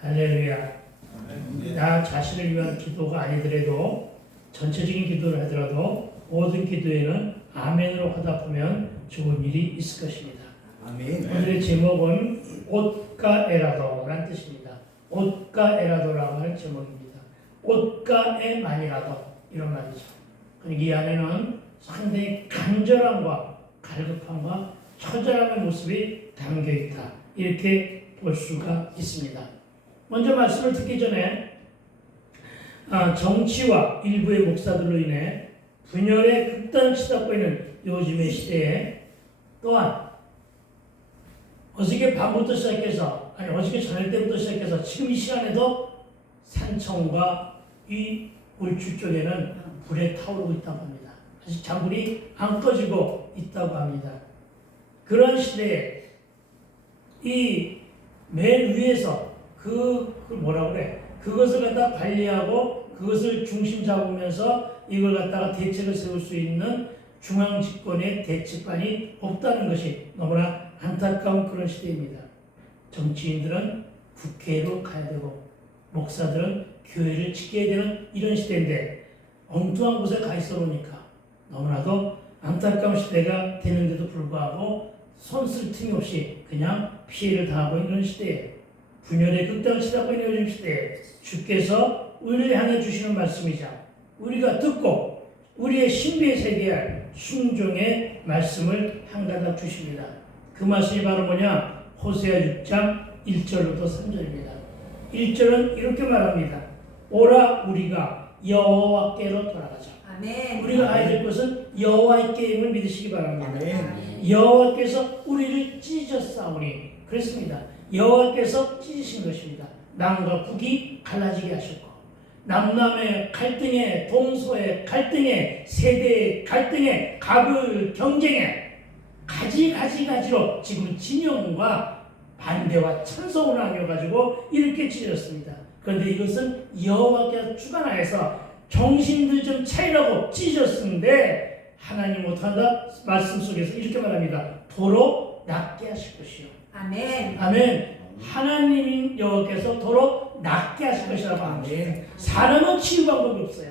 할렐루야. 나 자신을 위한 기도가 아니더라도 전체적인 기도를 하더라도 모든 기도에는 아멘으로 화답하면 좋은 일이 있을 것입니다. 아멘. 오늘의 제목은 옷과 에라도라는 뜻입니다. 옷과 에라도라고 하는 제목입니다. 옷과 에만이라도 이런 말이죠. 그러니까 이 안에는 상당히 간절함과 갈급함과 처절함의 모습이 담겨있다. 이렇게 볼 수가 있습니다. 먼저 말씀을 듣기 전에 정치와 일부의 목사들로 인해 분열의 극단을 치닫고 있는 요즘의 시대에 또한 어저께 밤부터 시작해서 어저께 저녁 때부터 시작해서 지금 이 시간에도 산청과 이 울주 쪽에는 불에 타오르고 있다고 합니다. 아직 장불이 안 꺼지고 있다고 합니다. 그런 시대에 이 맨 위에서 그걸 뭐라 그래? 그것을 갖다 관리하고 그것을 중심 잡으면서 이걸 갖다가 대책을 세울 수 있는 중앙 집권의 대책반이 없다는 것이 너무나 안타까운 그런 시대입니다. 정치인들은 국회로 가야 되고 목사들은 교회를 지켜야 되는 이런 시대인데 엉뚱한 곳에 가 있어 보니까 너무나도 안타까운 시대가 되는데도 불구하고 손쓸 틈이 없이 그냥 피해를 당하고 있는 시대에 분열의 극단을 치닫고 있는 요즘 시대에 주께서 우리를 향해 주시는 말씀이자 우리가 듣고 우리의 신비에 새겨야 순종의 말씀을 한 가닥 주십니다. 그 말씀이 바로 뭐냐? 호세아 6장 1절부터 3절입니다. 1절은 이렇게 말합니다. 오라 우리가 여호와께로 돌아가자. 아멘. 우리가 가야 될 것은 여호와의 계임을 믿으시기 바랍니다. 아멘. 여호와께서 우리를 찢으셨사오니 그랬습니다. 여호와께서 찢으신 것입니다. 남과 북이 갈라지게 하셨고 남남의 갈등에 동서의 갈등에 세대의 갈등에 갑을 경쟁에 가지로 지금 진영과 반대와 찬성으로 나뉘어가지고 이렇게 찢어졌습니다. 그런데 이것은 여호와께서 주관하여서 정신들 좀 차이라고 찢어졌는데 하나님 못한다 말씀 속에서 이렇게 말합니다. 도로 낫게 하실 것이요. 아멘. 아멘. 하나님 여호와께서 도로 낫게 하실 것이라고 합니다. 사람은 치유 방법이 없어요.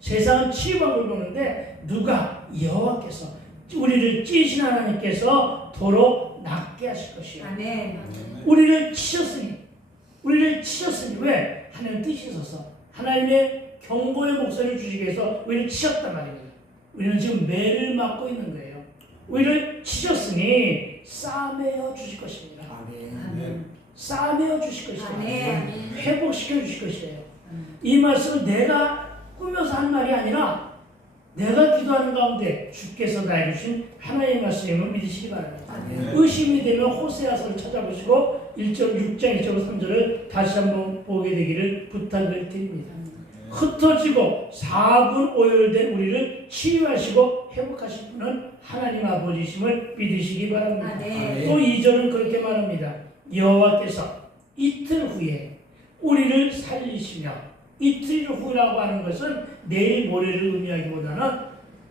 세상은 치유 방법이 없는데 누가 여호와께서 우리를 찢으신 하나님께서 도로 낫게 하실 것이요. 아멘. 우리를 치셨으니 왜? 하나님 뜻이 있어서 하나님의 경고의 목소리를 주시기 위해서 우리를 치셨단 말입니다. 우리는 지금 매를 맞고 있는 거예요. 우리를 치셨으니 싸매어 주실 것입니다. 아멘. 싸매어 주실 것이에요. 아멘. 회복시켜 주실 것이에요. 이 말씀은 내가 꾸며서 한 말이 아니라 내가 기도하는 가운데 주께서 나에게 주신 하나님의 말씀임을 믿으시기 바랍니다. 아멘. 의심이 되면 호세아서를 찾아보시고 6장 1절 3절을 다시 한번 보게 되기를 부탁을 드립니다. 흩어지고 사분 오열된 우리를 치유하시고 회복하실 분은 하나님 아버지심을 믿으시기 바랍니다. 아멘. 또 2절은 그렇게 말합니다. 여호와께서 이틀 후에 우리를 살리시며 이틀 후라고 하는 것은 내일 모레를 의미하기보다는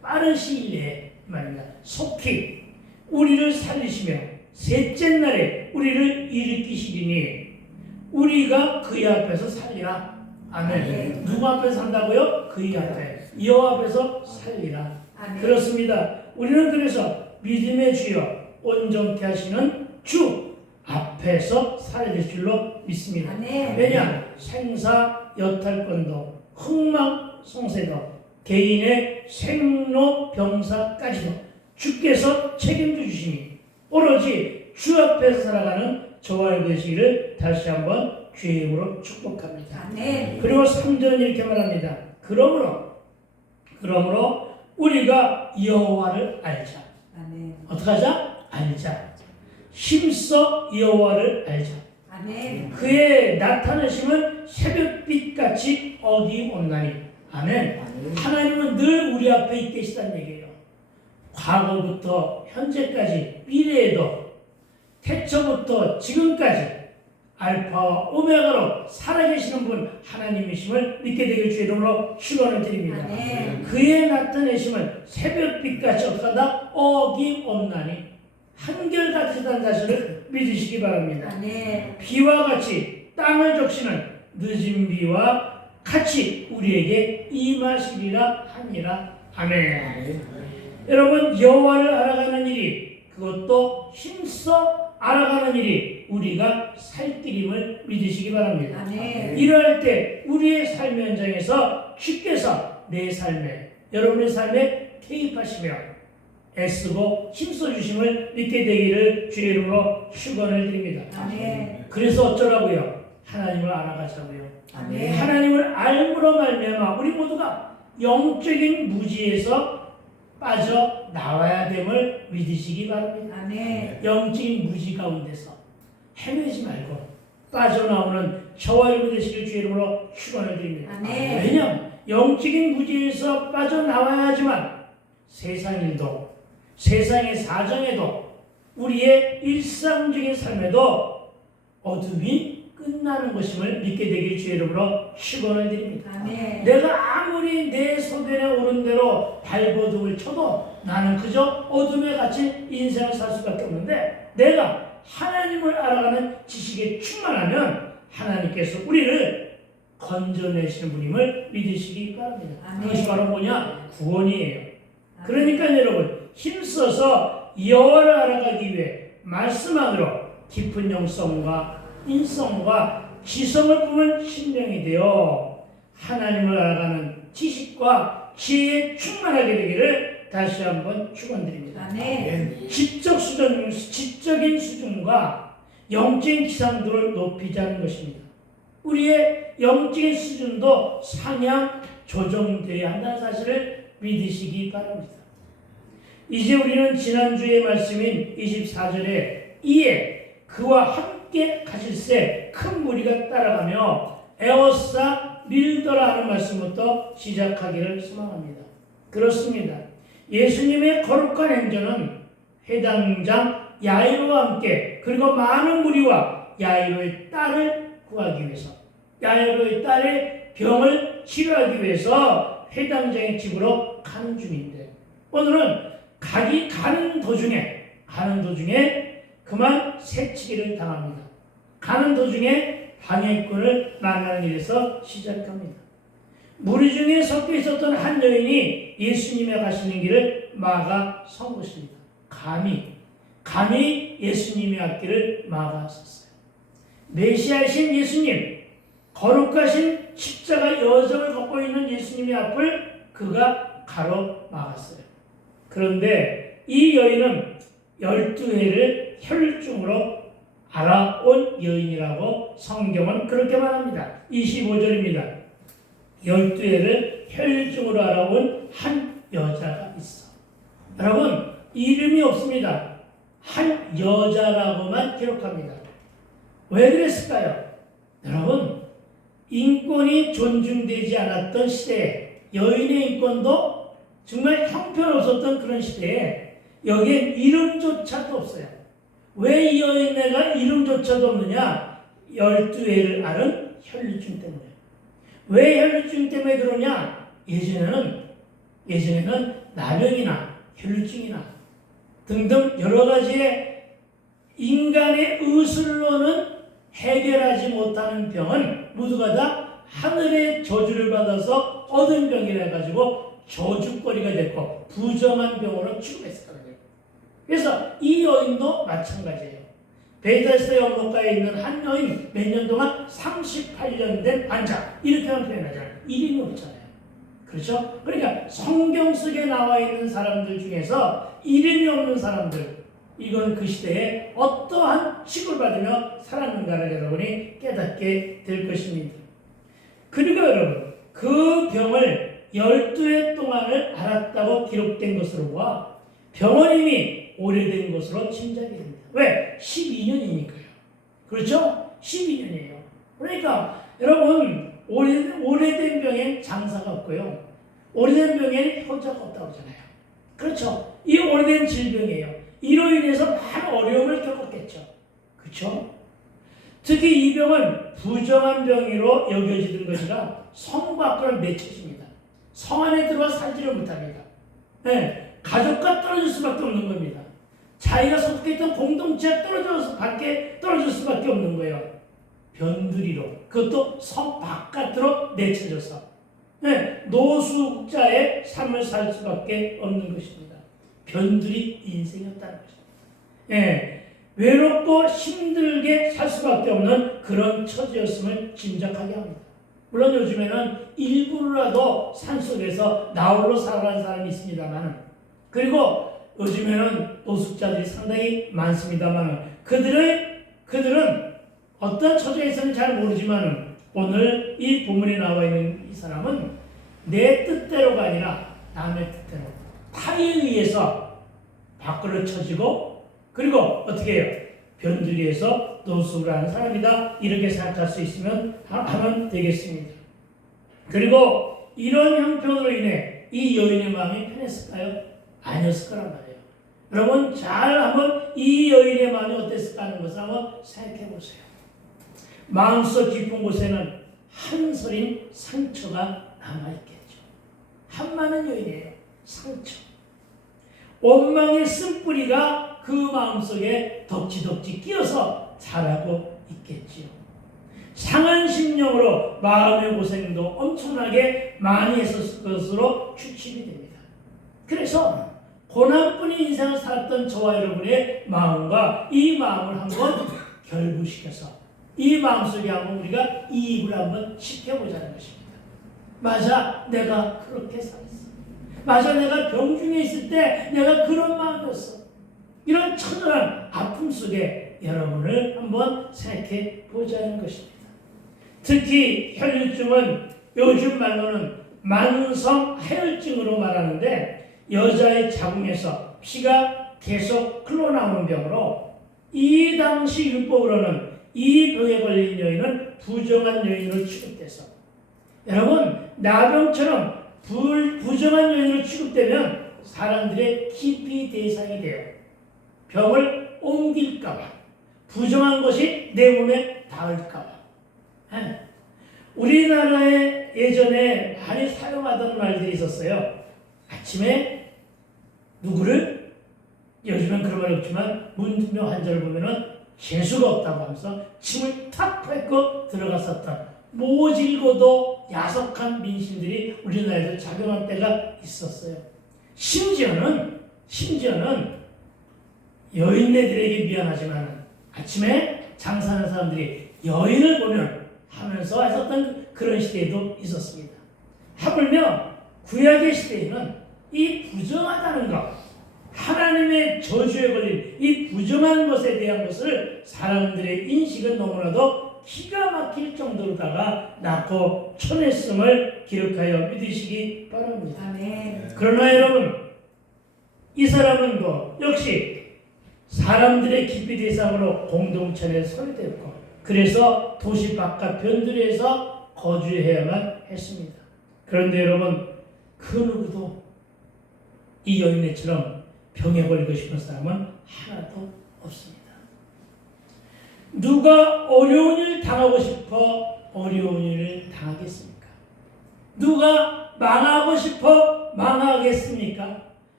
빠른 시일 내에 말입니다. 속히 우리를 살리시며 셋째 날에 우리를 일으키시리니 우리가 그의 앞에서 살리라. 아멘. 누구 앞에서 산다고요? 그의 앞에. 여호와 앞에서 살리라. 아멘. 그렇습니다. 우리는 그래서 믿음의 주여 온전케 하시는 주 앞에서 살아야 될 줄로 믿습니다. 아멘. 왜냐? 생사 여탈권도 흥망성쇠도 개인의 생로병사까지도 주께서 책임져 주시니 오로지 주 앞에서 살아가는 저와 되시기를 다시 한번 주의 이름으로 축복합니다. 아멘. 그리고 3절은 이렇게 말합니다. 그러므로 우리가 여호와를 알자. 아멘. 어떻게 하자? 알자. 힘써 여호와를 알자. 아멘. 그의 나타나심은 새벽빛같이 어디없나니. 아멘. 하나님은 늘 우리 앞에 있 계시다는 얘기예요. 과거부터 현재까지 미래에도 태초부터 지금까지 알파와 오메가로 살아계시는 분 하나님이심을 믿게 되길 주의 이름으로 축원을 드립니다. 아멘. 그의 나타내심은 새벽빛같이 어떡하다? 어김없나니 한결같으시다는 사실을 믿으시기 바랍니다. 아멘. 비와 같이 땅을 적시는 늦은 비와 같이 우리에게 임하시리라 하니라. 아멘. 여러분, 여호와를 알아가는 일이, 그것도 힘써 알아가는 일이 우리가 살 길임을 믿으시기 바랍니다. 아멘. 이러할 때 우리의 삶의 현장에서 주께서 내 삶에, 여러분의 삶에 개입하시며 애쓰고 힘써 주심을 믿게 되기를 주의 이름으로 축원을 드립니다. 아멘. 그래서 어쩌라고요? 하나님을 알아가자고요. 아멘. 하나님을 알므로 말미암아 우리 모두가 영적인 무지에서 빠져 나와야 됨을 믿으시기 바랍니다. 아멘. 영적인 무지 가운데서 헤매지 말고 빠져나오는 저와 여러분 되시길 주의 이름으로 축원을 드립니다. 아멘. 왜냐하면 영적인 무지에서 빠져나와야지만 세상 일도, 세상의 사정에도, 우리의 일상적인 삶에도 어둠이 끝나는 것임을 믿게 되길 주의 이름으로 축원을 드립니다. 아멘. 내가 아무리 내 소변에 오른 대로 발버둥을 쳐도 나는 그저 어둠에 갇힌 인생을 살 수밖에 없는데, 내가 하나님을 알아가는 지식에 충만하면 하나님께서 우리를 건져내시는 분임을 믿으시기 바랍니다. 아멘. 그것이 바로 뭐냐? 구원이에요. 그러니까 여러분, 힘써서 여호와를 알아가기 위해 말씀 안으로 깊은 영성과 인성과 지성을 품은 심령이 되어 하나님을 알아가는 지식과 지혜에 충만하게 되기를 다시 한번 축원드립니다. 아멘. 지적인 수준과 영적인 기상도를 높이자는 것입니다. 우리의 영적인 수준도 상향 조정되어야 한다는 사실을 믿으시기 바랍니다. 이제 우리는 지난주의 말씀인 24절에 이에 그와 함께 가실새 큰 무리가 따라가며 에워싸 밀더라 하는 말씀부터 시작하기를 소망합니다. 그렇습니다. 예수님의 거룩한 행전은 해당장 야이로와 함께, 그리고 많은 무리와 야이로의 딸을 구하기 위해서, 야이로의 딸의 병을 치료하기 위해서 해당장의 집으로 가는 중인데, 오늘은 가는 도중에 그만 새치기를 당합니다. 가는 도중에 방해꾼을 만나는 일에서 시작합니다. 무리 중에 섞여 있었던 한 여인이 예수님의 가시는 길을 막아 선 것입니다. 감히 예수님의 앞길을 막아섰어요. 메시아이신 예수님, 거룩하신 십자가 여정을 걷고 있는 예수님의 앞을 그가 가로막았어요. 그런데 이 여인은 12회를 혈중으로 알아온 여인이라고 성경은 그렇게 말합니다. 25절입니다. 12회를 혈중으로 알아온 한 여자가 있어. 여러분, 이름이 없습니다. 한 여자라고만 기록합니다. 왜 그랬을까요? 여러분, 인권이 존중되지 않았던 시대에, 여인의 인권도 정말 형편없었던 그런 시대에 여기엔 이름조차도 없어요. 왜 이 여인네가 이름조차도 없느냐? 12회를 앓은 혈류증 때문에. 왜 혈류증 때문에 그러냐? 예전에는 나병이나 혈류증이나 등등 여러 가지의 인간의 의술로는 해결하지 못하는 병은 모두가 다 하늘의 저주를 받아서 얻은 병이라 가지고 저주거리가 됐고 부정한 병으로 취급했었거든요. 그래서 이 여인도 마찬가지예요. 베다스다 연못가에 있는 한 여인, 몇 년 동안 38년 된 환자, 이렇게만 표현하잖아요. 이름이 없잖아요. 그렇죠? 그러니까 성경 속에 나와 있는 사람들 중에서 이름이 없는 사람들, 이건 그 시대에 어떠한 취급을 받으며 살았는가를 여러분이 깨닫게 될 것입니다. 그리고 여러분, 그 병을 12해 동안을 앓았다고 기록된 것으로 보아 병원 이미 오래된 것으로 짐작이 됩니다. 왜? 12년이니까요. 그렇죠? 12년이에요. 그러니까 여러분, 오래된 병엔 장사가 없고요. 오래된 병엔 효자가 없다고 하잖아요. 그렇죠? 이 오래된 질병이에요. 이로 인해서 많은 어려움을 겪었겠죠. 그렇죠? 특히 이 병은 부정한 병으로 여겨지는 것이라 성 밖으로 내쳐집니다. 성 안에 들어와 살지를 못합니다. 네, 가족과 떨어질 수밖에 없는 겁니다. 자기가 속했던 공동체에 밖에 떨어질 수밖에 없는 거예요. 변두리로, 그것도 성 바깥으로 내쳐져서 노숙자의 삶을 살 수밖에 없는 것입니다. 변두리 인생이었다는 것입니다. 외롭고 힘들게 살 수밖에 없는 그런 처지였음을 짐작하게 합니다. 물론 요즘에는 일부라도 산속에서 나홀로 살아가는 사람이 있습니다만, 그리고 요즘에는 노숙자들이 상당히 많습니다만, 그들은 어떤 처지에 있었는지 잘 모르지만, 오늘 이 본문에 나와 있는 이 사람은 내 뜻대로가 아니라 남의 뜻대로, 타에 의해서 밖으로 쳐지고, 그리고 어떻게 해요? 변두리에서 노숙을 하는 사람이다, 이렇게 생각할 수 있으면 하면 되겠습니다. 그리고 이런 형편으로 인해 이 여인의 마음이 편했을까요? 아니었을 거란 말이에요. 여러분 잘 한번 이 여인의 마음이 어땠을까 하는 것을 한번 생각해 보세요. 마음속 깊은 곳에는 한서린 상처가 남아있겠죠. 한많은 여인이에요. 상처. 원망의 쓴뿌리가 그 마음속에 덕지덕지 끼어서 자라고 있겠지요. 상한 심령으로 마음의 고생도 엄청나게 많이 했었을 것으로 추측이 됩니다. 그래서 고난뿐인 인생을 살았던 저와 여러분의 마음과 이 마음을 한번 결부시켜서 이 마음속에 한번 우리가 이입을 한번 시켜보자는 것입니다. 맞아, 내가 그렇게 살았어. 맞아, 내가 병중에 있을 때 내가 그런 마음이었어. 이런 처절한 아픔 속에 여러분을 한번 생각해 보자는 것입니다. 특히 혈류증은 요즘 말로는 만성 하혈증으로 말하는데, 여자의 자궁에서 피가 계속 흘러나오는 병으로, 이 당시 율법으로는 이 병에 걸린 여인은 부정한 여인으로 취급돼서, 여러분 나병처럼 부정한 여인으로 취급되면 사람들의 기피 대상이 돼요. 병을 옮길까봐, 부정한 것이 내 몸에 닿을까봐. 우리나라에 예전에 많이 사용하던 말들이 있었어요. 아침에 누구를, 요즘은 그런 말이 없지만 문둥병 환자를 보면은 재수가 없다고 하면서 침을 탁 뱉고 들어갔었던 모질고도 야속한 민심들이 우리나라에도 작용한 때가 있었어요. 심지어는 여인네들에게 미안하지만 아침에 장사하는 사람들이 여인을 보면 하면서 했었던 그런 시대도 있었습니다. 하물며 구약의 시대에는 이 부정하다는 것, 하나님의 저주에 걸린 이 부정한 것에 대한 것을 사람들의 인식은 너무나도 기가 막힐 정도로다가 낳고 쳐냈음을 기록하여 믿으시기 바랍니다. 아멘. 그러나 여러분, 이 사람은 역시 사람들의 기피 대상으로 공동체에 소외되었고, 그래서 도시 바깥 변두리에서 거주해야만 했습니다. 그런데 여러분, 그 누구도 이 여인네처럼 병에 걸리고 싶은 사람은 하나도 없습니다. 누가 어려운 일 당하고 싶어 어려운 일을 당하겠습니까? 누가 망하고 싶어 망하겠습니까?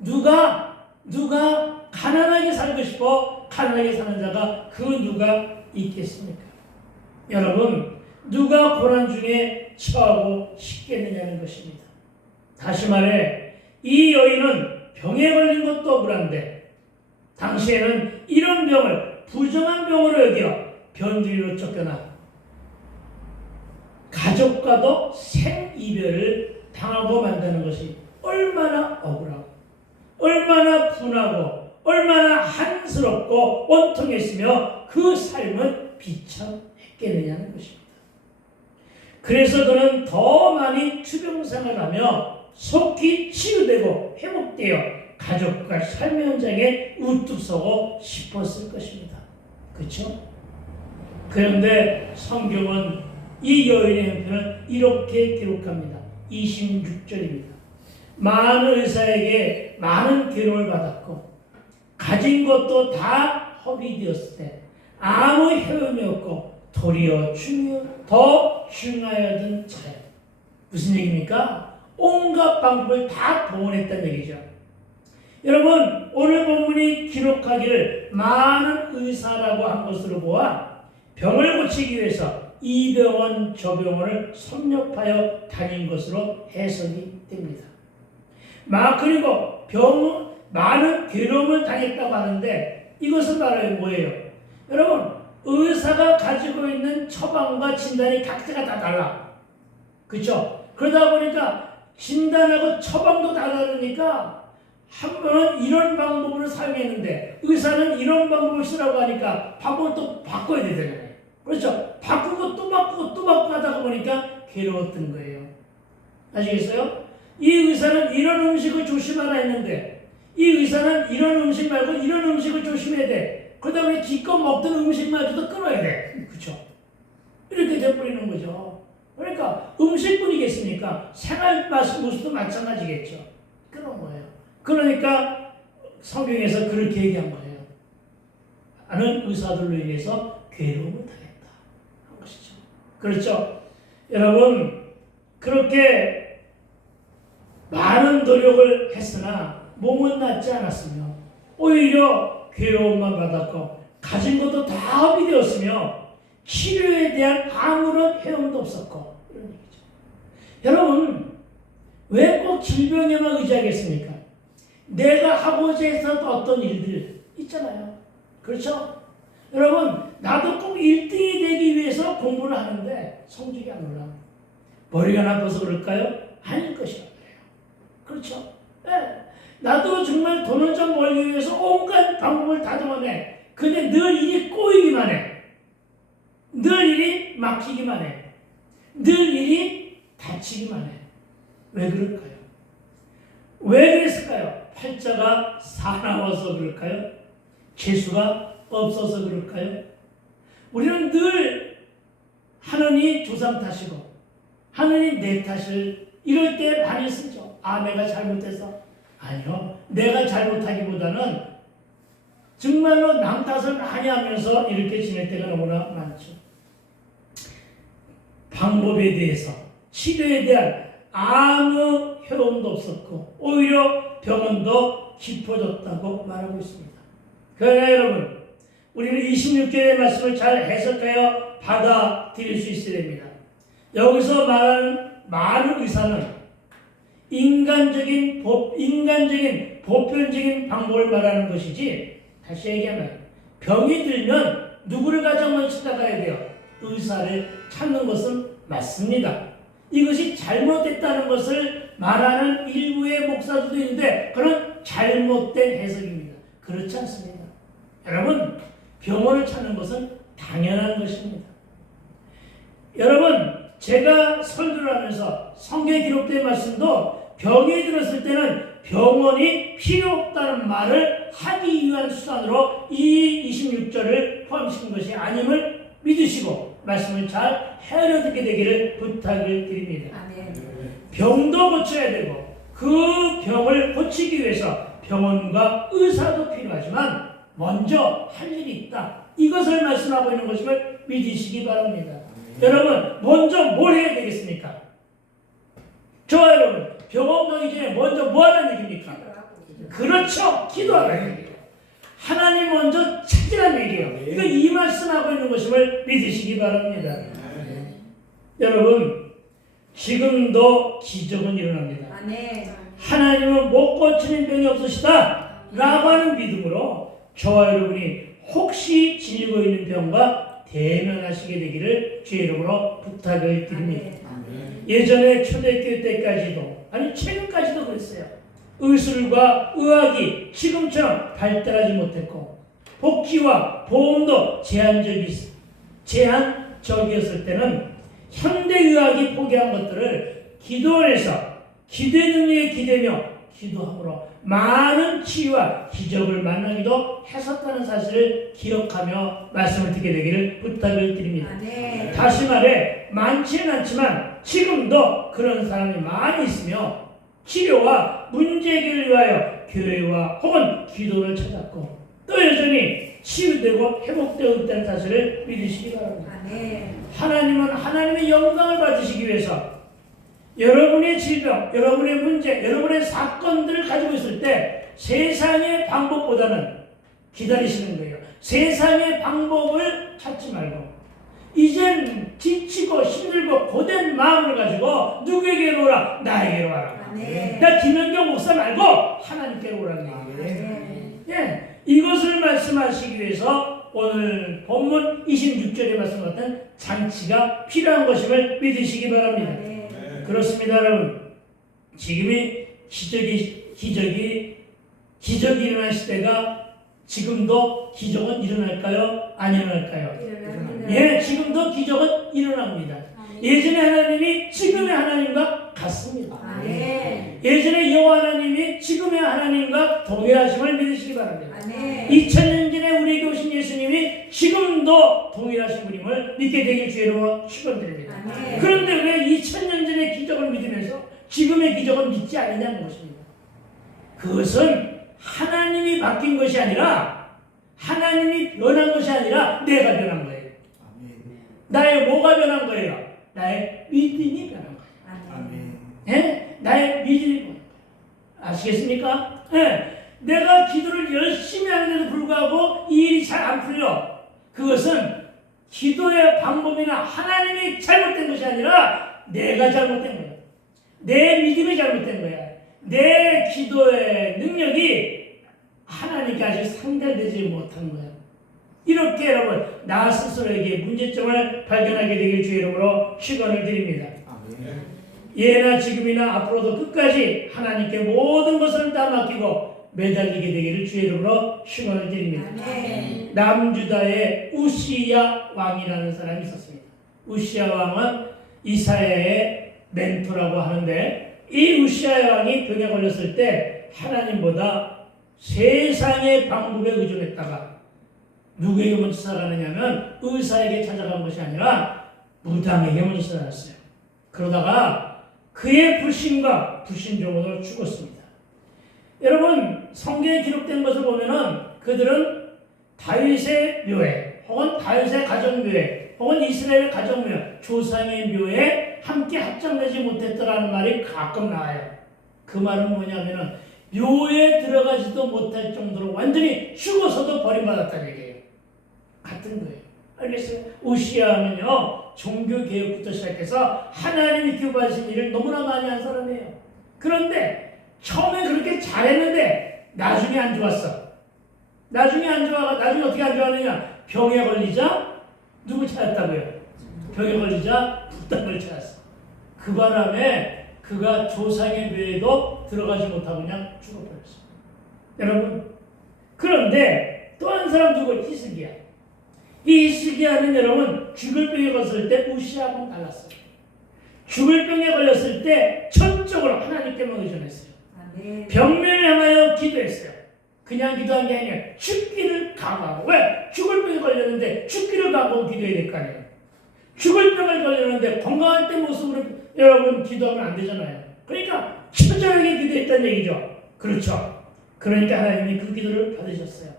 누가 가난하게 살고 싶어 가난하게 사는 자가 그 누가 있겠습니까? 여러분, 누가 고난 중에 처하고 싶겠느냐는 것입니다. 다시 말해, 이 여인은 병에 걸린 것도 억울한데 당시에는 이런 병을 부정한 병으로 여겨 변두리로 쫓겨나 가족과도 생이별을 당하고 만다는 것이 얼마나 억울하고 얼마나 분하고 얼마나 한스럽고 원통했으며 그 삶은 비참했겠느냐는 것입니다. 그래서 그는 더 많이 투병생활을 하며 속히 치유되고 회복되어 가족과 삶의 현장에 우뚝 서고 싶었을 것입니다. 그렇죠? 그런데 성경은 이 여인의 형편을 이렇게 기록합니다. 26절입니다. 많은 의사에게 많은 괴로움을 받았고 가진 것도 다 허비되었을 때 아무 효용이 없고 도리어 더 중하여든 자예요. 무슨 얘기입니까? 온갖 방법을 다 동원했다는 얘기죠. 여러분, 오늘 본문이 기록하기를 많은 의사라고 한 것으로 보아 병을 고치기 위해서 이 병원 저 병원을 섭렵하여 다닌 것으로 해석이 됩니다. 그리고 많은 괴로움을 당했다고 하는데 이것은 바로 뭐예요? 여러분, 의사가 가지고 있는 처방과 진단이 각자가 다 달라. 그렇죠? 그러다 보니까 진단하고 처방도 다 다르니까 한 번은 이런 방법을 사용했는데 의사는 이런 방법을 쓰라고 하니까 방법을 또 바꿔야 되잖아요. 그렇죠? 바꾸고 또 바꾸고 또 바꾸고 하다 보니까 괴로웠던 거예요. 아시겠어요? 이 의사는 이런 음식을 조심하라 했는데 이 의사는 이런 음식 말고 이런 음식을 조심해야 돼. 그러다 보니 기껏 먹던 음식마저도 끊어야 돼. 그렇죠? 이렇게 돼버리는 거죠. 그러니까 음식뿐이겠습니까? 생활 모습도 마찬가지겠죠. 그런 거예요. 그러니까 성경에서 그렇게 얘기한 거예요. 나는 의사들로 인해서 괴로움을 당했다 한 것이죠. 그렇죠? 여러분, 그렇게 많은 노력을 했으나 몸은 낫지 않았으며 오히려 괴로움만 받았고 가진 것도 다 헛이 되었으며 치료에 대한 아무런 해움도 없었고 이런 얘기죠. 여러분, 왜 꼭 질병에만 의지하겠습니까? 내가 하고자 해서 어떤 일들 있잖아요. 그렇죠? 여러분, 나도 꼭 1등이 되기 위해서 공부를 하는데 성적이 안 올라. 머리가 나빠서 그럴까요? 아닐 것이라고 해요. 그렇죠? 네. 나도 정말 돈을 좀 벌기 위해서 온갖 방법을 다 동원해. 근데 늘 일이 꼬이기만 해. 늘 일이 막히기만 해. 늘 일이 다치기만 해. 왜 그럴까요? 왜 그랬을까요? 팔자가 사나워서 그럴까요? 재수가 없어서 그럴까요? 우리는 늘 하느님 조상 탓이고 하느님 내 탓을 이럴 때 많이 쓰죠. 내가 잘못해서. 아니요. 내가 잘못하기보다는 정말로 남 탓을 많이 하면서 이렇게 지낼 때가 너무나 많죠. 방법에 대해서, 치료에 대한 아무 효험도 없었고 오히려 병원도 깊어졌다고 말하고 있습니다. 그러나 여러분, 우리는 26절의 말씀을 잘 해석하여 받아들일 수 있어야 됩니다. 여기서 말하는 많은 의사는 인간적인 보편적인 방법을 말하는 것이지, 다시 얘기하면 병이 들면 누구를 가장 먼저 찾아가야 돼요? 의사를 찾는 것은 맞습니다. 이것이 잘못됐다는 것을 말하는 일부의 목사들도 있는데 그런 잘못된 해석입니다. 그렇지 않습니다. 여러분, 병원을 찾는 것은 당연한 것입니다. 여러분, 제가 설교를 하면서 성경에 기록된 말씀도 병이 들었을 때는 병원이 필요 없다는 말을 하기 위한 수단으로 이 26절을 포함시킨 것이 아님을 믿으시고 말씀을 잘 헤아려 듣게 되기를 부탁을 드립니다. 아멘. 병도 고쳐야 되고 그 병을 고치기 위해서 병원과 의사도 필요하지만 먼저 할 일이 있다. 이것을 말씀하고 있는 것임을 믿으시기 바랍니다. 여러분, 먼저 뭘 해야 되겠습니까? 저와 여러분, 병원 가기 전에 먼저 뭐 하라는 얘기입니까? 그렇죠. 기도하라는 얘기예요. 하나님 먼저 찾으라는 얘기예요. 그러니까 이 말씀하고 있는 것임을 믿으시기 바랍니다. 여러분, 지금도 기적은 일어납니다. 하나님은 못 고치는 병이 없으시다 라고 하는 믿음으로 저와 여러분이 혹시 지니고 있는 병과 대면하시게 되기를 주의 이름으로 부탁을 드립니다. 예전에 초대교회 때까지도, 아니 최근까지도 그랬어요. 의술과 의학이 지금처럼 발달하지 못했고 복지와 보험도 제한적이었을 때는 현대의학이 포기한 것들을 기도원에서 기도의 능력에 기대며 기도함으로 많은 치유와 기적을 만나기도 했었다는 사실을 기억하며 말씀을 듣게 되기를 부탁을 드립니다. 다시 말해 많지는 않지만 지금도 그런 사람이 많이 있으며 치료와 문제 해결을 위하여 교회와 혹은 기도를 찾았고 또 여전히 치유되고 회복되고 있다는 사실을 믿으시기 바랍니다. 하나님은 하나님의 영광을 받으시기 위해서 여러분의 질병, 여러분의 문제, 여러분의 사건들을 가지고 있을 때 세상의 방법보다는 기다리시는 거예요. 세상의 방법을 찾지 말고 이젠 지치고 힘들고 고된 마음을 가지고 누구에게로 오라? 나에게로 와라. 아멘. 나 김연경 목사 말고 하나님께로 오라는 얘기예요. 아멘. 예, 이것을 말씀하시기 위해서 오늘 본문 26절에 말씀 같은 장치가 필요한 것임을 믿으시기 바랍니다. 아멘. 그렇습니다, 여러분. 지금이 기적이 일어날 시대가 지금도 기적은 일어날까요? 안 일어날까요? 일어납니다. 예, 지금도 기적은 일어납니다. 예전에 하나님이 지금의 하나님과 같습니다. 아멘. 예전에 여호와 하나님이 지금의 하나님과 동일하심을 믿으시기 바랍니다. 아멘. 2000년 전에 우리에게 오신 예수님이 지금도 동일하신 분임을 믿게 되길 주의로 축원드립니다. 아멘. 그런데 왜 2000년 전의 기적을 믿으면서 지금의 기적은 믿지 않느냐는 것입니다. 그것은 하나님이 바뀐 것이 아니라 하나님이 변한 것이 아니라 내가 변한 거예요. 나의 뭐가 변한 거예요? 나의 믿음이 변한 거예요. 아멘. 예? 나의 믿음이 변한 거예요. 아시겠습니까? 예. 내가 기도를 열심히 하는데도 불구하고 이 일이 잘 안 풀려. 그것은 기도의 방법이나 하나님이 잘못된 것이 아니라 내가 잘못된 거예요. 내 믿음이 잘못된 거야. 내 기도의 능력이 하나님께 아직 상달되지 못한 거야. 이렇게 여러분 나 스스로에게 문제점을 발견하게 되길 주의 이름으로 축원을 드립니다. 예나 지금이나 앞으로도 끝까지 하나님께 모든 것을 다 맡기고 매달리게 되기를 주의 이름으로 축원을 드립니다. 아멘. 남주다의 우시야 왕이라는 사람이 있었습니다. 우시야 왕은 이사야의 멘토라고 하는데 이 우시야 왕이 병에 걸렸을 때 하나님보다 세상의 방법에 의존했다가 누구에게 먼저 찾아가느냐면 의사에게 찾아간 것이 아니라 무당에게 먼저 찾아갔어요. 그러다가 그의 불신과 불신종으로 죽었습니다. 여러분 성경에 기록된 것을 보면은 그들은 다윗의 묘에 혹은 다윗의 가정묘에 혹은 이스라엘의 가정묘 조상의 묘에 함께 합장되지 못했더라는 말이 가끔 나와요. 그 말은 뭐냐면은 묘에 들어가지도 못할 정도로 완전히 죽어서도 버림받았다는 얘기예요. 같은 거예요. 알겠어요? 우시야는요 종교개혁부터 시작해서 하나님이 기뻐하신 일을 너무나 많이 한 사람이에요. 그런데 처음에 그렇게 잘했는데 나중에 안 좋았어. 나중에 어떻게 안 좋았느냐? 병에 걸리자 누구 찾았다고요? 병에 걸리자 부당을 찾았어. 그 바람에 그가 조상의 묘에도 들어가지 못하고 그냥 죽어버렸어. 여러분, 그런데 또 한 사람 누구? 히스기야. 이 히스기야는 여러분 죽을 병에 걸렸을 때 우시야하고는 달랐어요. 죽을 병에 걸렸을 때 전적으로 하나님께만 의존했어요. 아멘. 병면을 향하여 기도했어요. 그냥 기도한 게 아니라 죽기를 각오하고. 왜? 죽을 병에 걸렸는데 죽기를 각오하고 기도해야 될 거 아니에요. 죽을 병에 걸렸는데 건강할 때 모습으로 여러분 기도하면 안 되잖아요. 그러니까 처절하게 기도했다는 얘기죠. 그렇죠. 그러니까 하나님이 그 기도를 받으셨어요.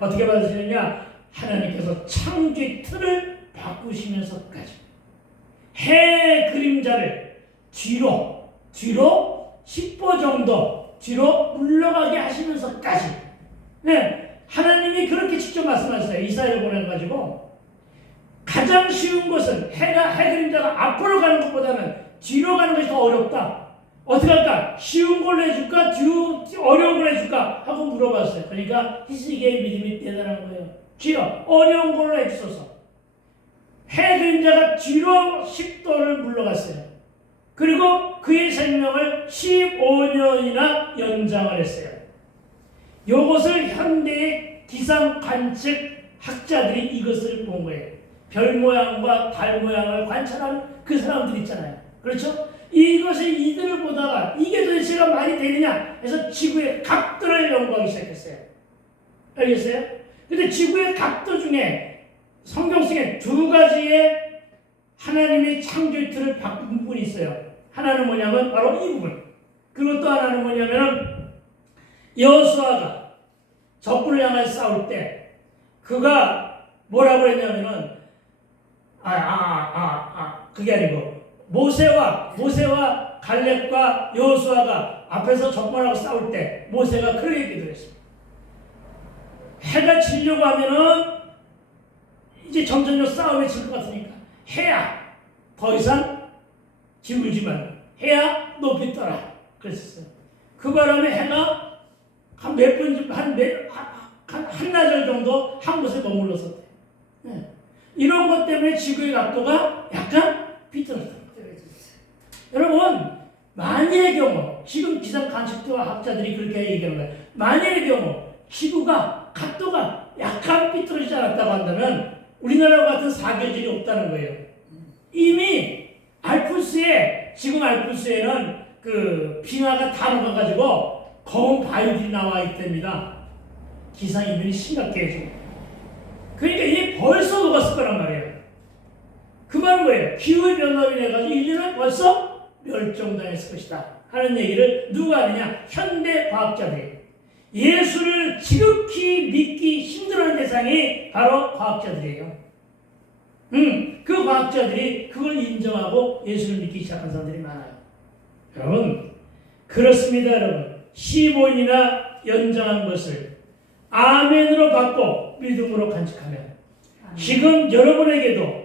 어떻게 받으시느냐? 하나님께서 창조의 틀을 바꾸시면서까지 해 그림자를 뒤로 10보 정도 뒤로 물러가게 하시면서까지 네, 하나님이 그렇게 직접 말씀하셨어요. 이사야를 보내가지고 가장 쉬운 것은 해 그림자가 앞으로 가는 것보다는 뒤로 가는 것이 더 어렵다. 어떻게 할까? 쉬운 걸로 해줄까? 어려운 걸로 해줄까? 하고 물어봤어요. 그러니까 히스기야의 믿음이 대단한 거예요. 주여 어려운 걸로 해주소서. 해 그림자가 뒤로 10도를 물러갔어요. 그리고 그의 생명을 15년이나 연장을 했어요. 이것을 현대의 기상 관측 학자들이 이것을 본 거예요. 별 모양과 달 모양을 관찰하는 그 사람들 있잖아요. 그렇죠? 이것이 이들을 보다가 이게 도대체가 말이 되느냐 해서 지구의 각도를 연구하기 시작했어요. 알겠어요? 근데 지구의 각도 중에 성경 속에 두 가지의 하나님의 창조의 틀을 바꾼 부분이 있어요. 하나는 뭐냐면 바로 이 부분. 그리고 또 하나는 뭐냐면은 여호수아가 적군을 향해 싸울 때 그가 뭐라고 했냐면은 그게 아니고 모세와 갈렙과 여호수아가 앞에서 적군하고 싸울 때 모세가 그렇게 기도했습니다. 해가 지려고 하면은 이제 점점 싸움에 질 것 같으니까 해야 더 이상 기울지 말고 해야 높이 떠라 그랬었어요. 그 바람에 해가 한 몇 분, 한나절 정도 한 곳에 머물렀었대요. 네. 이런 것 때문에 지구의 각도가 약간 비틀어졌다. 여러분, 만일의 경우, 지금 기상 관측도와 학자들이 그렇게 얘기하는 거예요. 만일의 경우, 지구가 각도가 약간 삐뚤어지지 않았다고 한다면 우리나라와 같은 사계절이 없다는 거예요. 이미 알프스에, 지금 알프스에는 그 빙하가 다 녹아가지고 검은 바위들이 나와 있답니다. 기상이들이 심각해져. 그러니까 이게 벌써 녹았을 거란 말이에요. 그 말은 뭐예요? 기후의 변화로 인해 가지고 인류는 벌써 멸종당했을 것이다 하는 얘기를 누가 하느냐? 현대 과학자들이. 예수를 지극히 믿기 힘들어하는 대상이 바로 과학자들이에요. 그 과학자들이 그걸 인정하고 예수를 믿기 시작한 사람들이 많아요. 여러분, 그렇습니다. 여러분, 15년이나 연장한 것을 아멘으로 받고 믿음으로 간직하면 지금 여러분에게도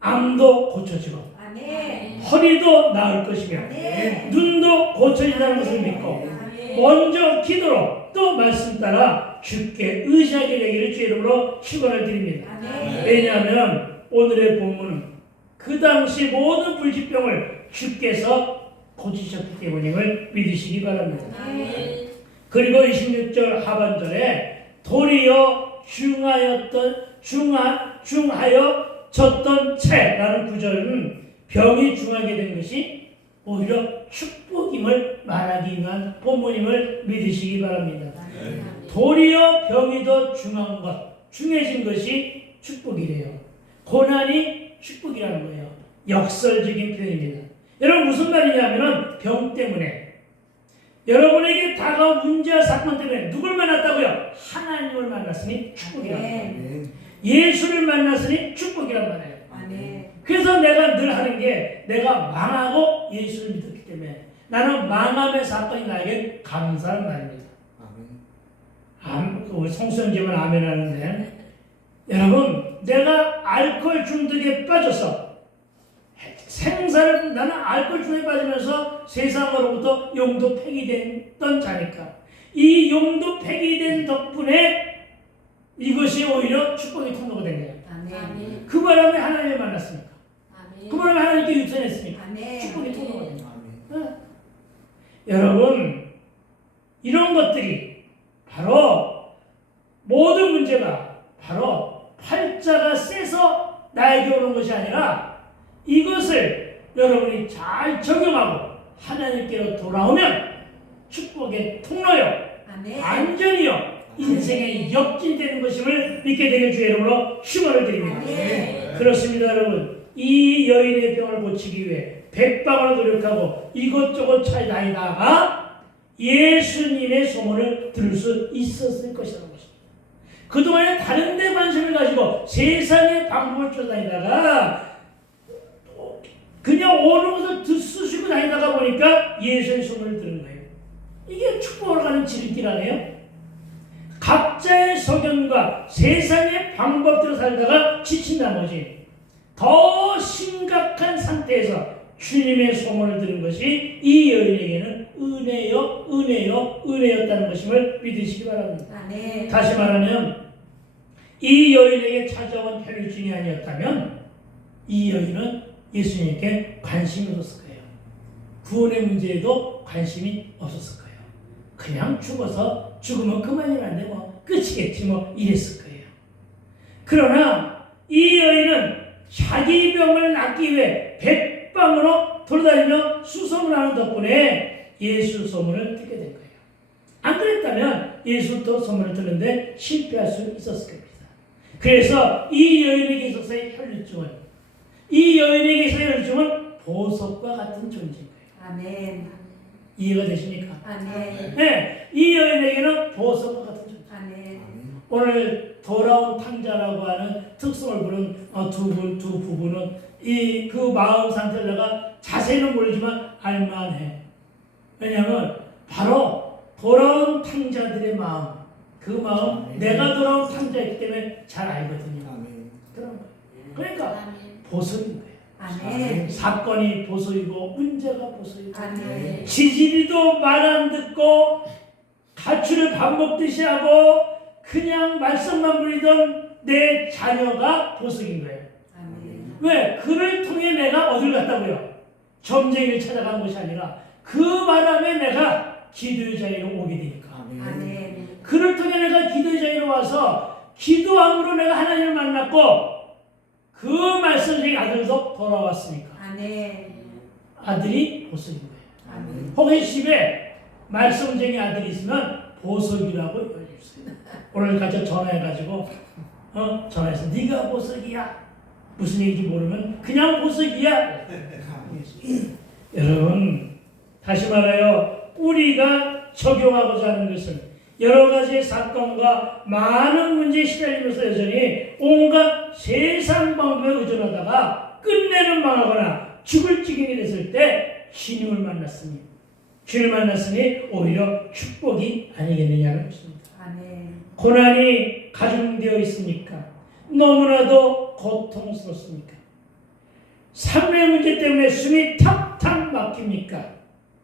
암도 고쳐지고 아멘. 허리도 나을 것이며 아멘. 눈도 고쳐진다는 것을 믿고 아멘. 먼저 기도로 또 말씀 따라 주께 의지하게 되기를 주 이름으로 축원을 드립니다. 아멘. 왜냐하면 오늘의 본문은 그 당시 모든 불치병을 주께서 고치셨기 때문임을 믿으시기 바랍니다. 아멘. 그리고 26절 하반절에 도리어 중하여졌던 채라는 구절은 병이 중하게 된 것이 오히려 축복임을 말하기 위한 본문임을 믿으시기 바랍니다. 도리어 병이 더 중한 것, 중해진 것이 축복이래요. 고난이 축복이라는 거예요. 역설적인 표현입니다. 여러분 무슨 말이냐면은 병 때문에 여러분에게 다가온 문제와 사건 때문에 누굴 만났다고요? 하나님을 만났으니 축복이란 말이에요. 예수를 만났으니 축복이란 말이에요. 아멘. 그래서 내가 늘 하는 게 내가 망하고 예수를 믿었기 때문에 나는 망함의 사건이 나에게 감사한 말입니다. 우리 성수형제만 아멘 하는데 여러분 내가 알코올 중독에 빠져서 나는 알코올 중독에 빠지면서 세상으로부터 용도 폐기됐던 자니까 이 용도 폐기된 덕분에 이것이 오히려 축복의 통로가 된 거예요. 아멘. 그 바람에 하나님을 만났으니까 아멘. 그 바람에 하나님께 유천했으니까 아멘. 축복의 통로가 된 거예요. 여러분 이런 것들이 바로 모든 문제가 바로 팔자가 세서 나에게 오는 것이 아니라 이것을 여러분이 잘 적용하고 하나님께로 돌아오면 축복의 통로요 아멘. 안전이요 인생의 역진되는 것임을 믿게 되길 주의 이름으로 축원을 드립니다. 아멘. 그렇습니다 여러분. 이 여인의 병을 고치기 위해 백방으로 노력하고 이것저것 찾아다니다가 예수님의 소문을 들을 수 있었을 것이라는 것입니다. 그동안에 다른 데 관심을 가지고 세상의 방법을 쫓아다니다가 그냥 오는 것을 듣수시고 다니다가 보니까 예수의 소문을 들은 거예요. 이게 축복으로 가는 지름길 아니에요? 각자의 소견과 세상의 방법대로 살다가 지친 나머지 더 심각한 상태에서 주님의 소문을 들은 것이 이 여인에게는 은혜였다는 것임을 믿으시기 바랍니다. 아멘. 다시 말하면 이 여인에게 찾아온 혈류증이 아니었다면 이 여인은 예수님께 관심이 없었을 거예요. 구원의 문제에도 관심이 없었을 거예요. 그냥 죽어서 죽으면 그만이란데 뭐 끝이겠지 뭐 이랬을 거예요. 그러나 이 여인은 자기 병을 낫기 위해 백방으로 돌아다니며 수소문하는 덕분에 예수 소문을 듣게 된 거예요. 안 그랬다면 예수부터 소문을 듣는데 실패할 수 있었을 겁니다. 그래서 이 여인에게 있어서의 혈류증은 보석과 같은 존재인 거예요. 아멘. 이해가 되십니까? 아멘. 네, 이 여인에게는 보석과 같은 존재. 아멘. 오늘 돌아온 탕자라고 하는 특성을 부른 두 부부는 그 마음 상태를 내가 자세히는 모르지만 알만해. 왜냐하면 바로 돌아온 탕자들의 마음, 그 마음 내가 돌아온 탕자이기 때문에 잘 알거든요. 그런 거예요. 그러니까 보석인 거예요. 아멘. 사건이 보석이고 문제가 보석이고 아멘. 지지리도 말 안 듣고 가출을 밥 먹듯이 하고 그냥 말썽만 부리던 내 자녀가 보석인 거예요. 아멘. 왜? 그를 통해 내가 어딜 갔다고요? 점쟁이를 찾아간 것이 아니라 그 바람에 내가 기도의 자리로 오게 되니까. 아멘. 그를 통해 내가 기도의 자리로 와서 기도함으로 내가 하나님을 만났고 그 말씀쟁이 아들도 돌아왔으니까 아멘. 아들이 보석인 거예요. 아멘. 혹시 집에 말씀쟁이 아들이 있으면 보석이라고 열려주세요. 오늘 같이 전화해가지고 전화해서 네가 보석이야. 무슨 얘기인지 모르면 그냥 보석이야. 여러분 다시 말해요. 우리가 적용하고자 하는 것은 여러 가지의 사건과 많은 문제에 시달리면서 여전히 온갖 세상 방법에 의존하다가 끝내는 망하거나 죽을 지경이 됐을 때 주님을 만났으니 오히려 축복이 아니겠느냐는 것입니다. 아멘. 고난이 가중되어 있으니까 너무나도 고통스럽습니까? 삶의 문제 때문에 숨이 탁탁 막힙니까?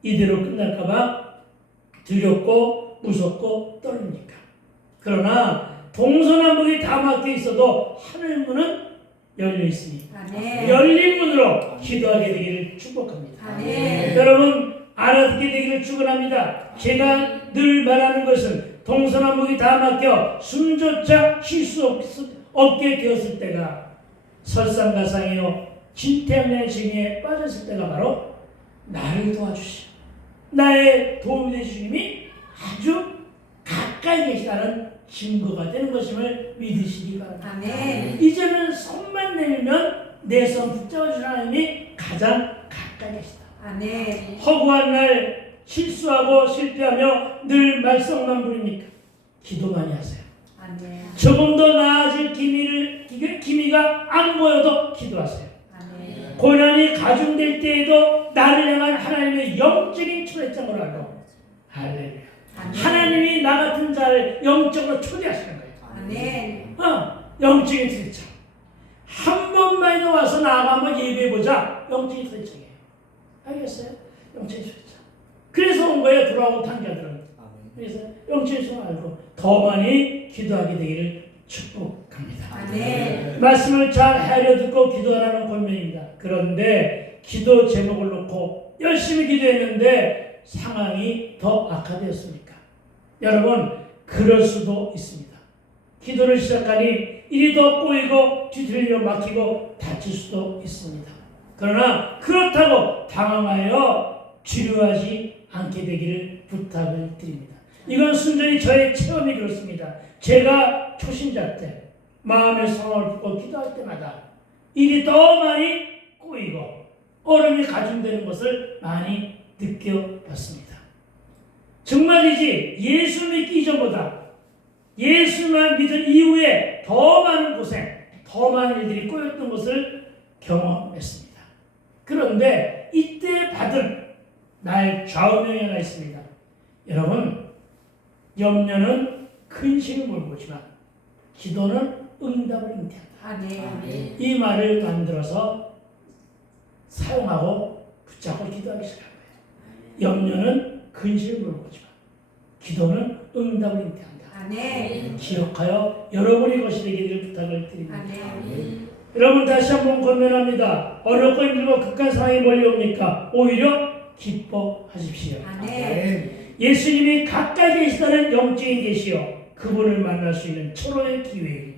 이대로 끝날까봐 두렵고 무섭고 떨립니까? 그러나 동서남북이 다 막혀 있어도 하늘문은 열려 있으니 아멘. 열린 문으로 기도하게 되기를 축복합니다. 아멘. 여러분 알아듣게 되기를 축원합니다. 제가 늘 말하는 것은 동서남북이 다 막혀 숨조차 쉴 수 없게 되었을 때가 설상가상이요 진태양의 징에 빠졌을 때가 바로 나를 도와주시오. 나의 도움이 되신 주님이 아주 가까이 계시다는 증거가 되는 것임을 믿으시기 바랍니다. 아멘. 이제는 손만 내밀면 내 손 붙잡아주신 하나님이 가장 가까이 계시다. 아멘. 허구한 날 실수하고 실패하며 늘 말썽만 부립니까? 기도 많이 하세요. 아멘. 조금 더 나아질 기미가 안 보여도 기도하세요. 아멘. 고난이 가중될 때에도 나를 향한 하나님의 영적인 초대장을 알고 할렐루야. 하나님이 나 같은 자를 영적으로 초대하시는 거예요. 아멘. 영적인 초대장. 한 번만이도 와서 나가 한번 예배해보자. 영적인 초대장이에요. 알겠어요? 영적인 초대장. 그래서 온 거예요. 돌아온 탕자들은. 그래서 영적인 초대장 알고 더 많이 기도하게 되기를 축복합니다. 아멘. 말씀을 잘 헤아려 듣고 기도하라는 권면입니다. 그런데 기도 제목을 놓고 열심히 기도했는데 상황이 더 악화되었습니까? 여러분 그럴 수도 있습니다. 기도를 시작하니 일이 더 꼬이고 뒤틀리며 막히고 다칠 수도 있습니다. 그러나 그렇다고 당황하여 주류하지 않게 되기를 부탁을 드립니다. 이건 순전히 저의 체험이 그렇습니다. 제가 초신자 때 마음의 상황을 품고 기도할 때마다 일이 더 많이 꼬이고 얼음이 가중되는 것을 많이 느껴봤습니다. 정말이지 예수 믿기 이전보다 예수만 믿은 이후에 더 많은 고생, 더 많은 일들이 꼬였던 것을 경험했습니다. 그런데 이때 받은 나의 좌우명이 하나 있습니다. 여러분, 염려는 근심을 몰고 오지만 기도는 응답을 잉태한다. 아멘. 이 말을 만들어서 사용하고 붙잡고 기도하기 시작한 거예요. 염려는 근심을 몰고 오지만 기도는 응답을 잉태한다. 아멘. 기억하여 여러분의 것이 되기를 부탁을 드립니다. 아멘. 여러분 다시 한번 권면합니다. 어렵고 힘들고 극한 상황이 몰려옵니까? 오히려 기뻐하십시오. 아멘. 예수님이 가까이 계시다는 영적인 계시요 그분을 만날 수 있는 철호의 기회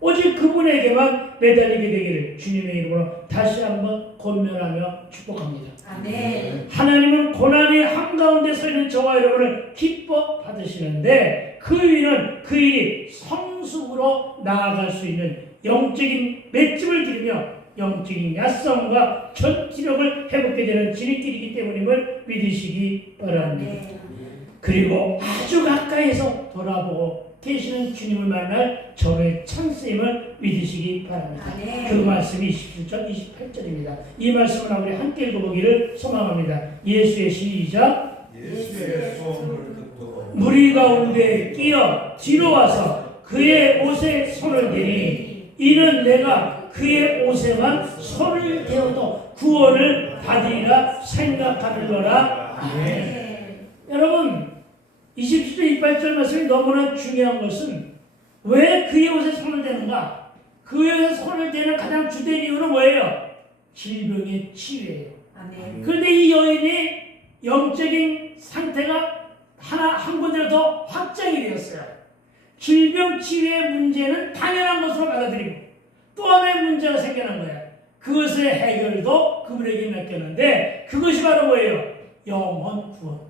오직 그분에게만 매달리게 되기를 주님의 이름으로 다시 한번 권면하며 축복합니다. 아멘. 하나님은 고난의 한가운데 서 있는 저와 여러분을 기뻐 받으시는데 그 이유는 그 일이 성숙으로 나아갈 수 있는 영적인 맷집을 기르며 영적인 야성과 전지력을 회복하게 되는 지름길이기 때문임을 믿으시기 바랍니다. 그리고 아주 가까이에서 돌아보고 계시는 주님을 만날 저의 찬스임을 믿으시기 바랍니다. 아멘. 그 말씀이 27절, 28절입니다. 이 말씀을 우리 함께 읽어보기를 소망합니다. 예수의 시작. 예수의 소원을 듣고 무리 가운데 끼어 뒤로 와서 그의 옷에 손을 대니 이는 내가 그의 옷에만 손을 대어도 구원을 받으리라 생각하느라. 아멘. 여러분 27절 28절 말씀이 너무나 중요한 것은 왜 그의 옷에 손을 대는가? 그의 옷에 손을 대는 가장 주된 이유는 뭐예요? 질병의 치유예요. 아멘. 그런데 이 여인이 영적인 상태가 한 군데로 더 확장이 되었어요. 질병 치유의 문제는 당연한 것으로 받아들이고 또 하나의 문제가 생겨난 거예요. 그것의 해결도 그분에게 맡겼는데 그것이 바로 뭐예요? 영혼 구원.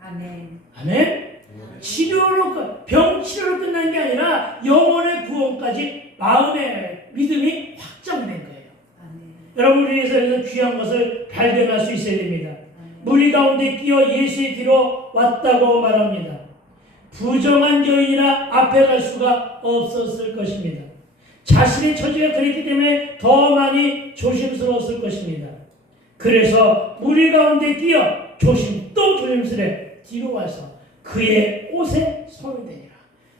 아멘. 아멘. 치료로 병 치료로 끝난 게 아니라 영혼의 구원까지 마음의 믿음이 확정된 거예요. 아멘. 여러분 우리 위해서 귀한 것을 발견할 수 있어야 됩니다. 무리 가운데 끼어 예수의 뒤로 왔다고 말합니다. 부정한 여인이라 앞에 갈 수가 없었을 것입니다. 자신의 처지가 그랬기 때문에 더 많이 조심스러웠을 것입니다. 그래서 무리 가운데 끼어 또 조심스레 뒤로 와서 그의 옷에 손을 대니라.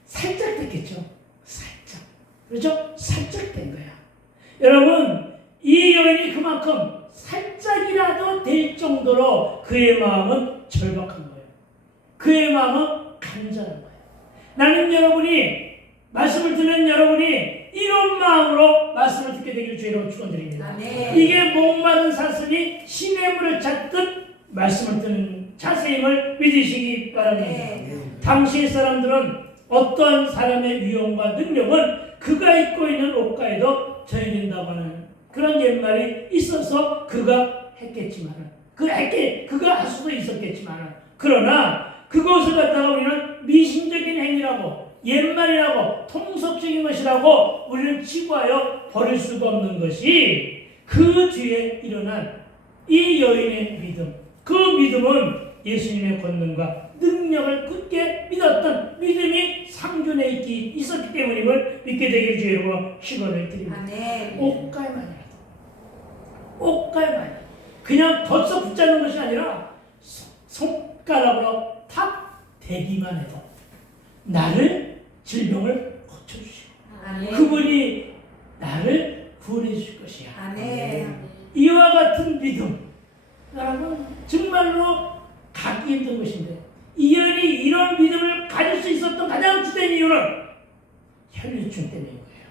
살짝 됐겠죠? 살짝. 그렇죠? 살짝 된 거야. 여러분 이 여인이 그만큼 살짝이라도 될 정도로 그의 마음은 절박한 거예요. 그의 마음은 간절한 거예요. 나는 여러분이 말씀을 듣는 여러분이 이런 마음으로 말씀을 듣게 되기를 주의로 축원드립니다. 이게 목마른 사슴이 시냇물을 찾듯 말씀을 듣는 자세임을 믿으시기 바랍니다. 당시의 사람들은 어떠한 사람의 위엄과 능력은 그가 입고 있는 옷가에도 전해진다고 하는 그런 옛말이 있어서 그가 했겠지만 그가 할 수도 있었겠지만 그러나 그것을 갖다가 우리는 미신적인 행위라고 옛말이라고 통속적인 것이라고 우리는 치부하여 버릴 수가 없는 것이 그 뒤에 일어난 이 여인의 믿음. 그 믿음은 예수님의 권능과 능력을 굳게 믿었던 믿음이 상존해 있었기 때문임을 믿게 되길 주의로 축원을 드립니다. 옷가에만이라도 그냥 덧서 붙잡는 것이 아니라 손가락으로 탁 대기만 해도 나를 질병을 고쳐주시고 그분이 나를 구원해 주실 것이야. 이와 같은 믿음 여러분 정말로 갖기 힘든 것인데 이 여인이 이런 믿음을 가질 수 있었던 가장 주된 이유는 혈류증 때문인 거예요.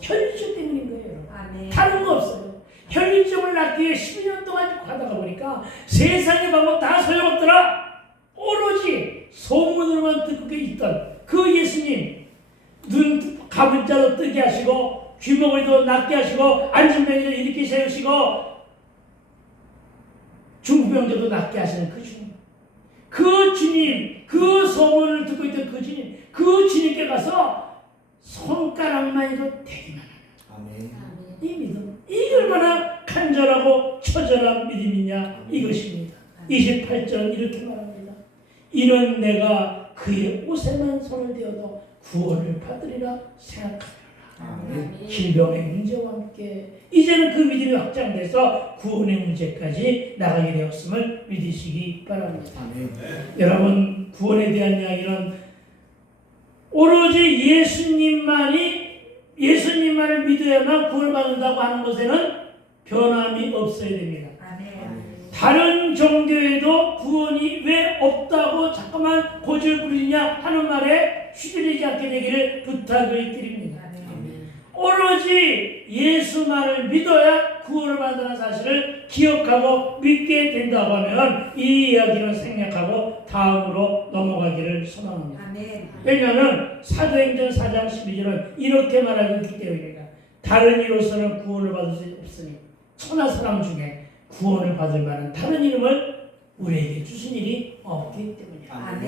혈류증 때문인 거예요. 다른 거 없어요. 혈류증을 낫기 위해 12년 동안 하다가 보니까 세상의 방법 다 소용없더라. 오로지 소문으로만 듣고 있던 그 예수님 눈 감은 자도 뜨게 하시고 귀머거리도 낫게 하시고 앉은 병자도 일으켜 세우시고 중풍병자도 낫게 하시는 그 주님, 그 주님, 그 소문을 듣고 있던 그 주님, 그 주님께 가서 손가락만 해도 되기만 하면 이 믿음, 이게 얼마나 간절하고 처절한 믿음이냐 이것입니다. 28절 이렇게 말합니다. 이는 내가 그의 옷에만 손을 대어도 구원을 받으리라 생각하노라. 질병의 문제와 함께 이제는 그 믿음이 확장돼서 구원의 문제까지 나가게 되었음을 믿으시기 바랍니다. 여러분 구원에 대한 이야기는 오로지 예수님만을 믿어야만 구원받는다고 하는 것에는 변함이 없어야 됩니다. 다른 종교에도 구원이 왜 없다고 자꾸만 고집을 부리냐 하는 말에 휘둘리지 않게 되기를 부탁을 드립니다. 오로지 예수만을 믿어야 구원을 받는다는 사실을 기억하고 믿게 된다고 하면 이 이야기를 생략하고 다음으로 넘어가기를 소망합니다. 왜냐하면 사도행전 4장 12절은 이렇게 말하고 있기 때문입니다. 다른 이로서는 구원을 받을 수 없으니 천하 사람 중에 구원을 받을 만한 다른 이름을 우리에게 주신 일이 없기 때문입니다.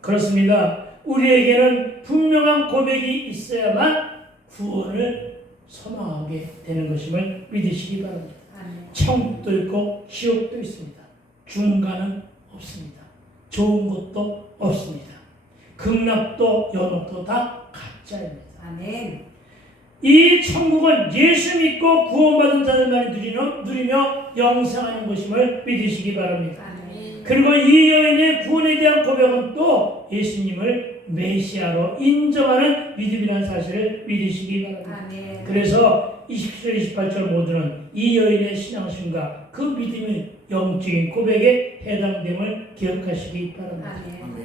그렇습니다. 우리에게는 분명한 고백이 있어야만 구원을 소망하게 되는 것임을 믿으시기 바랍니다. 천국도 있고 지옥도 있습니다. 중간은 없습니다. 좋은 것도 없습니다. 극락도 연옥도 다 가짜입니다. 이 천국은 예수 믿고 구원받은 자들만이 누리며 영생하는 것임을 믿으시기 바랍니다. 그리고 이 여인의 구원에 대한 고백은 또 예수님을 메시아로 인정하는 믿음이라는 사실을 믿으시기 바랍니다. 아멘. 그래서 27절, 28절 모두는 이 여인의 신앙심과 그 믿음의 영적인 고백에 해당됨을 기억하시기 바랍니다. 아멘.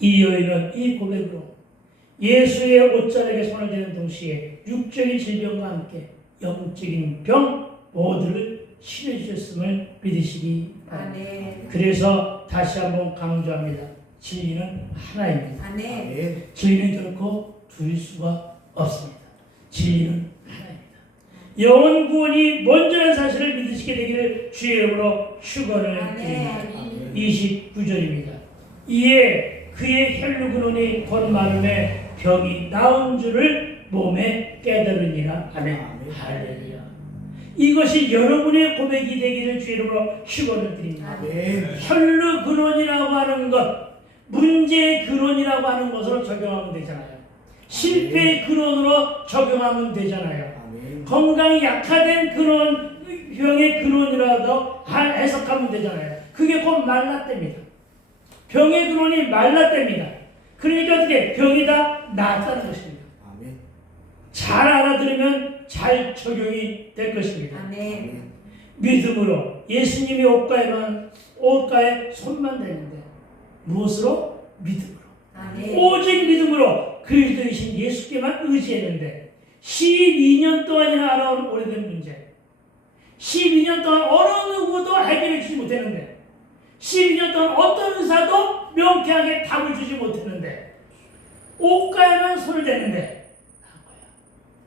이 여인은 이 고백으로 예수의 옷자락에 손을 대는 동시에 육적인 질병과 함께 영적인 병 모두를 치료해주셨음을 믿으시기 바랍니다. 아멘. 그래서 다시 한번 강조합니다. 진리는 하나입니다. 아멘. 진리는 결코 둘 수가 없습니다. 진리는 하나입니다. 영혼 구원이 먼저라는 사실을 믿으시게 되기를 주의 이름으로 축원을 드립니다. 아멘. 29절입니다. 이에 그의 혈루 근원이 곧 마름에 병이 나은 줄을 몸에 깨달으니라. 아멘. 할렐루야. 이것이 여러분의 고백이 되기를 주의 이름으로 축원을 드립니다. 아멘. 혈루 근원이라고 하는 것, 문제의 근원이라고 하는 것으로 적용하면 되잖아요. 실패의 근원으로 적용하면 되잖아요. 아멘. 건강이 약화된 근원, 병의 근원이라도 해석하면 되잖아요. 그게 곧 말랐답니다. 병의 근원이 말랐답니다. 그러니까 어떻게 병이 다 나았다는 것입니다. 아멘. 잘 알아들으면 잘 적용이 될 것입니다. 아멘. 믿음으로 예수님의 옷가에 손만 대는데 무엇으로? 믿음으로. 아멘. 오직 믿음으로 그리스도이신 예수께만 의지했는데 12년 동안이나 알아온 오래된 문제, 12년 동안 어느 누구도 해결해 주지 못했는데 12년 동안 어떤 의사도 명쾌하게 답을 주지 못했는데 옷가에만 손을 대는데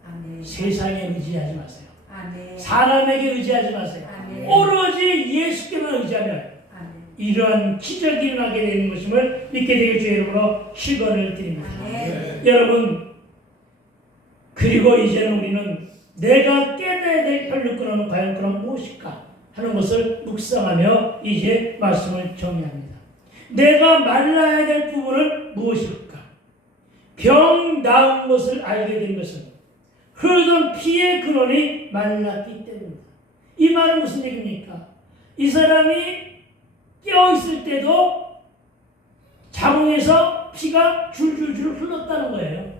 아멘. 세상에 의지하지 마세요. 아멘. 사람에게 의지하지 마세요. 아멘. 오로지 예수께만 의지하면 아멘. 이러한 기적이 일어나게 되는 것임을 믿게 되길 주의 이름으로 축원을 드립니다. 아멘. 여러분, 그리고 이제는 우리는 내가 깨달아야 될 혈육 근원은 과연 그럼 무엇일까 하는 것을 묵상하며 이제 말씀을 정리합니다. 내가 말라야 될 부분은 무엇일까? 병 나은 것을 알게 된 것은 흐르던 피의 근원이 말랐기 때문입니다. 이 말은 무슨 얘기입니까? 이 사람이 깨어있을 때도 자궁에서 피가 줄줄줄 흘렀다는 거예요.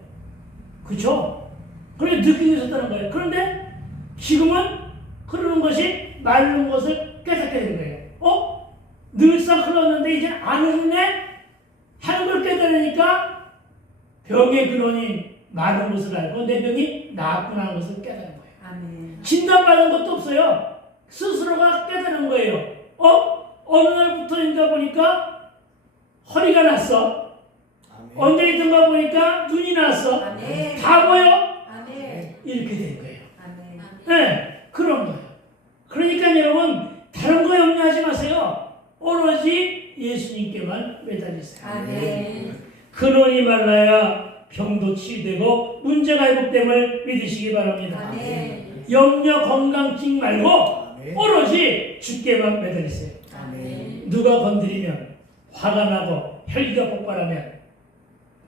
그렇죠? 그렇게 느끼고 있었다는 거예요. 그런데 지금은 흐르는 것이 마른 것을 깨닫게 된 거예요. 늘상 흘렀는데 이제 안 흐르네? 하는 걸 깨달으니까 병의 근원이 마른 것을 알고 내 병이 나았구나 하는 것을 깨달은 거예요. 아멘. 진단받은 것도 없어요. 스스로가 깨달은 거예요. 어느 날부터인가 보니까 허리가 났어. 아멘. 언제 있던가 보니까 눈이 났어. 아멘. 다 보여? 아멘. 이렇게 된 거예요. 아멘. 네, 그런 거예요. 그러니까 여러분 다른 거 염려하지 마세요. 오로지 예수님께만 매달리세요. 아멘. 근원이 말라야 병도 치유되고 문제가 회복됨을 믿으시기 바랍니다. 아멘. 염려 건강증 말고 아멘. 오로지 주께만 매달리세요. 아멘. 누가 건드리면 화가 나고 혈기가 폭발하면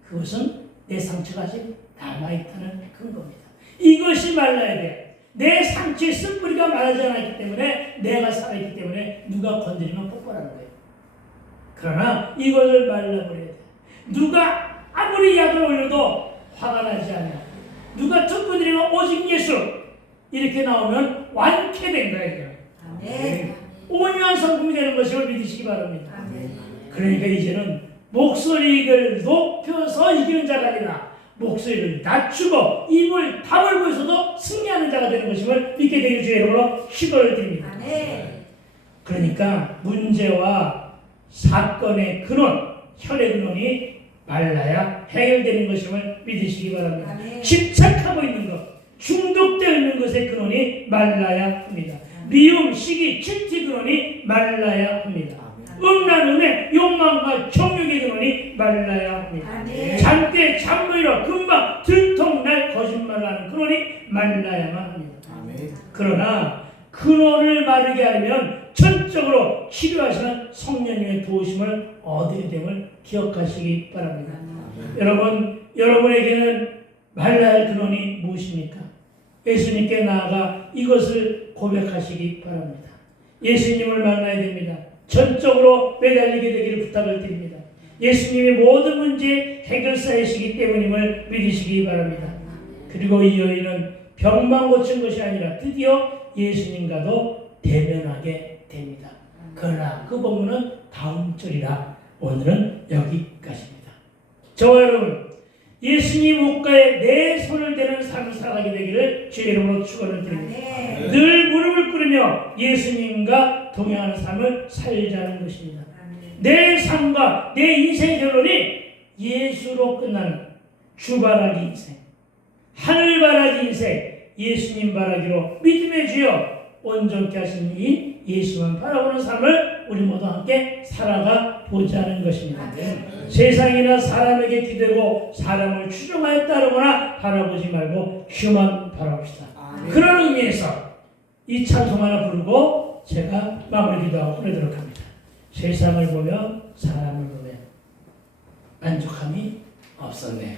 그것은 내 상처가 아직 남아있다는 근거입니다. 이것이 말라야 돼. 내 상처의 쓴뿌리가 마르지 않았기 때문에 내가 살아있기 때문에 누가 건드리면 폭발하는 거예요. 그러나 이것을 말라버려야 돼. 누가 아무리 약을 올려도 화가 나지 않아. 누가 툭건드리면 오직 예수 이렇게 나오면 완쾌된 거예요. 아멘. 온유한 성품이 되는 것을 믿으시기 바랍니다. 아멘. 그러니까 이제는 목소리를 높여서 이기는 자가 아니라 목소리를 낮추고 입을 다물고 있어도 승리하는 자가 되는 것임을 믿게 되길 주의 이름으로 축원을 드립니다. 아멘. 그러니까 문제와 사건의 근원, 혈의 근원이 말라야 해결되는 것임을 믿으시기 바랍니다. 아멘. 집착하고 있는 것, 중독되어 있는 것의 근원이 말라야 합니다. 미움, 시기, 질투 근원이 말라야 합니다. 음란, 음의 욕망과 정욕의 근원이 말라야 합니다. 아멘. 잠때 잠무이로 금방 들통날 거짓말을 하는 근원이 말라야만 합니다. 아멘. 그러나 근원을 마르게 하려면 전적으로 치료하시는 성령님의 도우심을 얻게 됨을 기억하시기 바랍니다. 여러분, 여러분에게는 말라야 할 근원이 무엇입니까? 예수님께 나아가 이것을 고백하시기 바랍니다. 예수님을 만나야 됩니다. 전적으로 매달리게 되기를 부탁을 드립니다. 예수님이 모든 문제 해결사이시기 때문임을 믿으시기 바랍니다. 그리고 이 여인은 병만 고친 것이 아니라 드디어 예수님과도 대면하게 됩니다. 그러나 그 본문은 다음 절이라 오늘은 여기까지입니다. 저와 여러분, 예수님 옷가에 내 손을 대는 삶을 살아가게 되기를 주의 이름으로 축원을 드립니다. 늘 무릎을 꿇으며 예수님과 동행하는 삶을 살자는 것입니다. 내 삶과 내 인생 결론이 예수로 끝나는 주바라기 인생, 하늘바라기 인생, 예수님 바라기로 믿음의 주여 온전케 하신 이 예수만 바라보는 삶을 우리 모두 함께 살아가 보자는 것입니다. 세상이나 사람에게 기대고 사람을 추종하여 따르거나 바라보지 말고 주만 바라봅시다. 그런 의미에서 이 찬송 하나 부르고 제가 마무리 기도하고 보내도록 합니다. 세상을 보며 사람을 보며 만족함이 없었네.